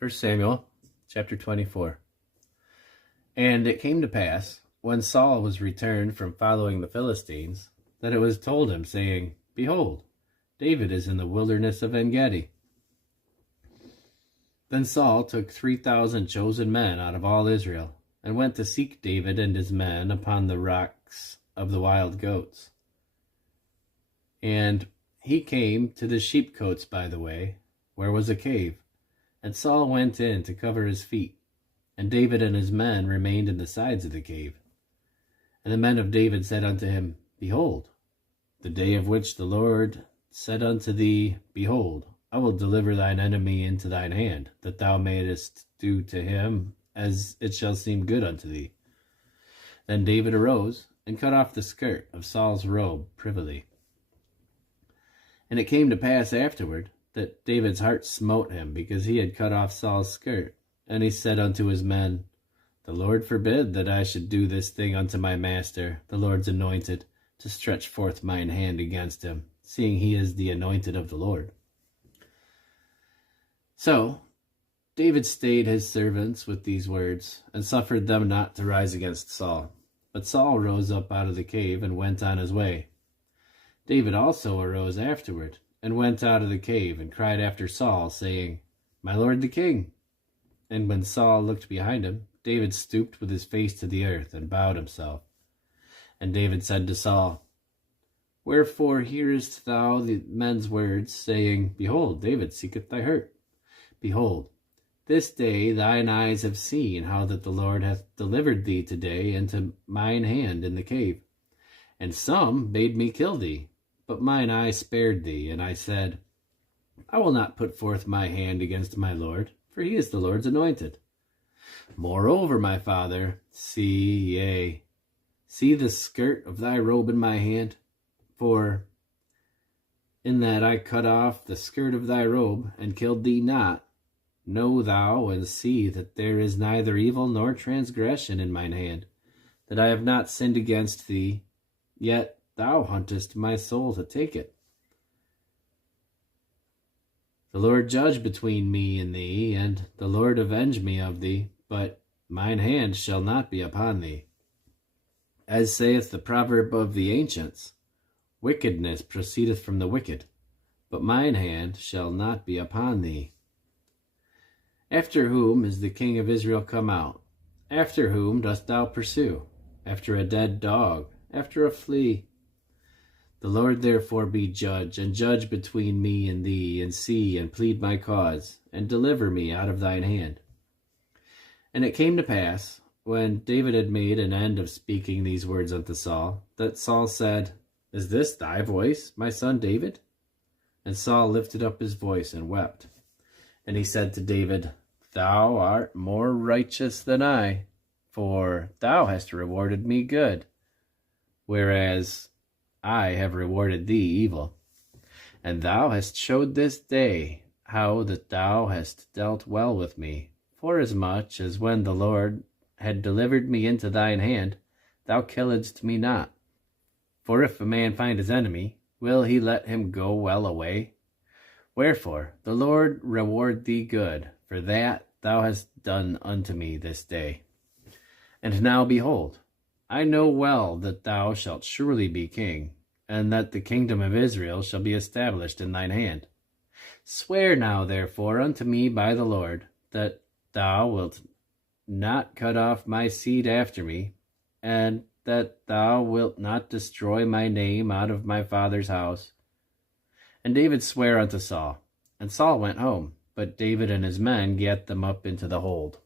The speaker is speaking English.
1 Samuel chapter 24. And it came to pass, when Saul was returned from following the Philistines, that it was told him, saying, Behold, David is in the wilderness of En-gedi. Then Saul took 3,000 chosen men out of all Israel, and went to seek David and his men upon the rocks of the wild goats. And he came to the sheepcotes by the way, where was a cave. And Saul went in to cover his feet, and David and his men remained in the sides of the cave. And the men of David said unto him, Behold, the day of which the Lord said unto thee, Behold, I will deliver thine enemy into thine hand, that thou mayest do to him as it shall seem good unto thee. Then David arose, and cut off the skirt of Saul's robe privily. And it came to pass afterward, that David's heart smote him, because he had cut off Saul's skirt. And he said unto his men, The Lord forbid that I should do this thing unto my master, the Lord's anointed, to stretch forth mine hand against him, seeing he is the anointed of the Lord. So David stayed his servants with these words, and suffered them not to rise against Saul. But Saul rose up out of the cave, and went on his way. David also arose afterward, and went out of the cave, and cried after Saul, saying, My lord the king. And when Saul looked behind him, David stooped with his face to the earth, and bowed himself. And David said to Saul, Wherefore hearest thou the men's words, saying, Behold, David seeketh thy hurt? Behold, this day thine eyes have seen how that the Lord hath delivered thee today into mine hand in the cave. And some bade me kill thee, but mine eye spared thee, and I said, I will not put forth my hand against my Lord, for he is the Lord's anointed. Moreover, my father, see the skirt of thy robe in my hand, for in that I cut off the skirt of thy robe, and killed thee not, know thou and see that there is neither evil nor transgression in mine hand, that I have not sinned against thee, yet thou huntest my soul to take it. The Lord judge between me and thee, and the Lord avenge me of thee, but mine hand shall not be upon thee. As saith the proverb of the ancients, Wickedness proceedeth from the wicked, but mine hand shall not be upon thee. After whom is the king of Israel come out? After whom dost thou pursue? After a dead dog, after a flea. The Lord therefore be judge, and judge between me and thee, and see and plead my cause, and deliver me out of thine hand. And it came to pass, when David had made an end of speaking these words unto Saul, that Saul said, Is this thy voice, my son David? And Saul lifted up his voice and wept. And he said to David, Thou art more righteous than I, for thou hast rewarded me good, whereas I have rewarded thee evil. And thou hast showed this day how that thou hast dealt well with me, forasmuch as when the Lord had delivered me into thine hand, thou killedst me not. For if a man find his enemy, will he let him go well away? Wherefore the Lord reward thee good, for that thou hast done unto me this day. And now behold, I know well that thou shalt surely be king, and that the kingdom of Israel shall be established in thine hand. Swear now therefore unto me by the Lord, that thou wilt not cut off my seed after me, and that thou wilt not destroy my name out of my father's house. And David sware unto Saul, and Saul went home, but David and his men gat them up into the hold.